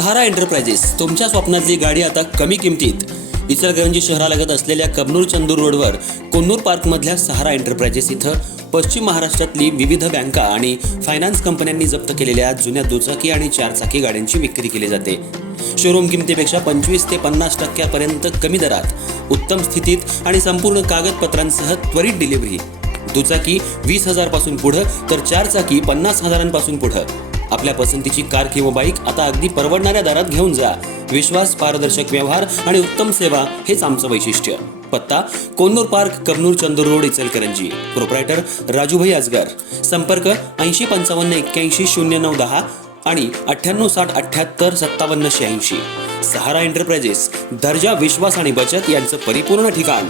सहारा enterprises तुमच्या स्वप्नातली गाडी आता कमी किमतीत. इचलकरंजी शहरालगत असलेल्या कबनूर चंदूर रोडवर कोन्नूर पार्कमधल्या सहारा एंटरप्राइजेस इथं पश्चिम महाराष्ट्रातली विविध बँका आणि फायनान्स कंपन्यांनी जप्त केलेल्या जुन्या दुचाकी आणि चारचाकी गाड्यांची विक्री केली जाते. शोरूम किमतीपेक्षा 25 ते 50% कमी दरात, उत्तम स्थितीत आणि संपूर्ण कागदपत्रांसह त्वरित डिलिव्हरी. दुचाकी 20,000 पासून पुढे तर चारचाकी 50,000 पुढे. आपल्या पसंतीची कार किंवा बाईक आता अगदी परवडणाऱ्या दरात घेऊन जा. विश्वास, पारदर्शक व्यवहार आणि उत्तम सेवा हेच आमचं वैशिष्ट्य. पत्ता Konnur park, Kabnur Chandur road, Ichalkaranji. Proprietor Rajubhai Ajgar. संपर्क 8055810910 आणि 9860785786. सहारा एंटरप्राइजेस, दर्जा, विश्वास आणि बचत यांचं परिपूर्ण ठिकाण.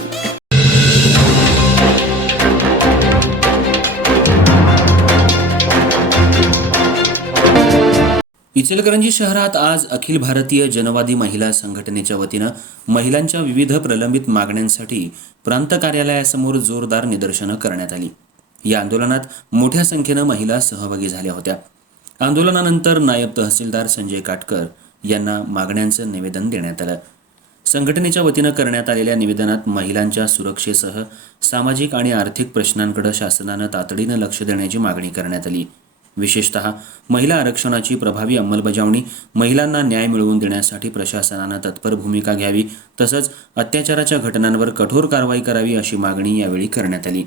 इचलकरंजी शहरात आज अखिल भारतीय जनवादी महिला संघटनेच्या वतीनं महिलांच्या विविध प्रलंबित मागण्यांसाठी प्रांत कार्यालयासमोर जोरदार निदर्शनं करण्यात आली. या आंदोलनात मोठ्या संख्येनं महिला सहभागी झाल्या होत्या. आंदोलनानंतर नायब तहसीलदार संजय काटकर यांना मागण्यांचं निवेदन देण्यात आलं. संघटनेच्या वतीनं करण्यात आलेल्या निवेदनात महिलांच्या सुरक्षेसह सामाजिक आणि आर्थिक प्रश्नांकडे शासनानं तातडीनं लक्ष देण्याची मागणी करण्यात आली. विशेषतः महिला आरक्षणाची प्रभावी अंमलबजावणी, महिलांना न्याय मिळवून देण्यासाठी प्रशासनानं तत्पर भूमिका घ्यावी, तसंच अत्याचाराच्या घटनांवर कठोर कारवाई करावी अशी मागणी यावेळी करण्यात आली.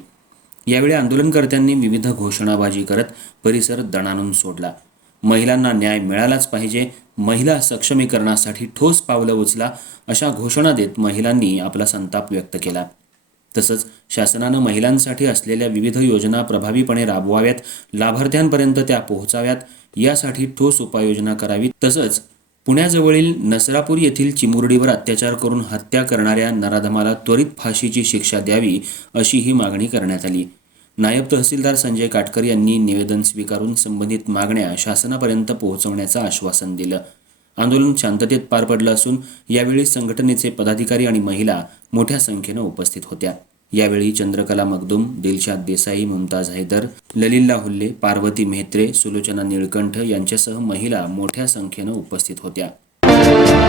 यावेळी आंदोलनकर्त्यांनी विविध घोषणाबाजी करत परिसर दणाणून सोडला. महिलांना न्याय मिळालाच पाहिजे, महिला सक्षमीकरणासाठी ठोस पावलं उचला अशा घोषणा देत महिलांनी आपला संताप व्यक्त केला. तसंच शासनानं महिलांसाठी असलेल्या विविध योजना प्रभावीपणे राबवाव्यात, लाभार्थ्यांपर्यंत त्या पोहोचाव्यात यासाठी ठोस उपाययोजना करावी. तसंच पुण्याजवळील नसरापूर येथील चिमुरडीवर अत्याचार करून हत्या करणाऱ्या नराधमाला त्वरित फाशीची शिक्षा द्यावी अशी ही मागणी करण्यात आली. नायब तहसीलदार संजय काटकर यांनी निवेदन स्वीकारून संबंधित मागण्या शासनापर्यंत पोहोचवण्याचं आश्वासन दिलं. आंदोलन शांततेत पार पडलं असून यावेळी संघटनेचे पदाधिकारी आणि महिला मोठ्या संख्येनं उपस्थित होत्या. यावेळी चंद्रकला मगदूम, दिलशाद देसाई, मुमताज हैदर, ललिल्ला हुल्ले, पार्वती मेहत्रे, सुलोचना निळकंठ यांच्यासह महिला मोठ्या संख्येनं उपस्थित होत्या.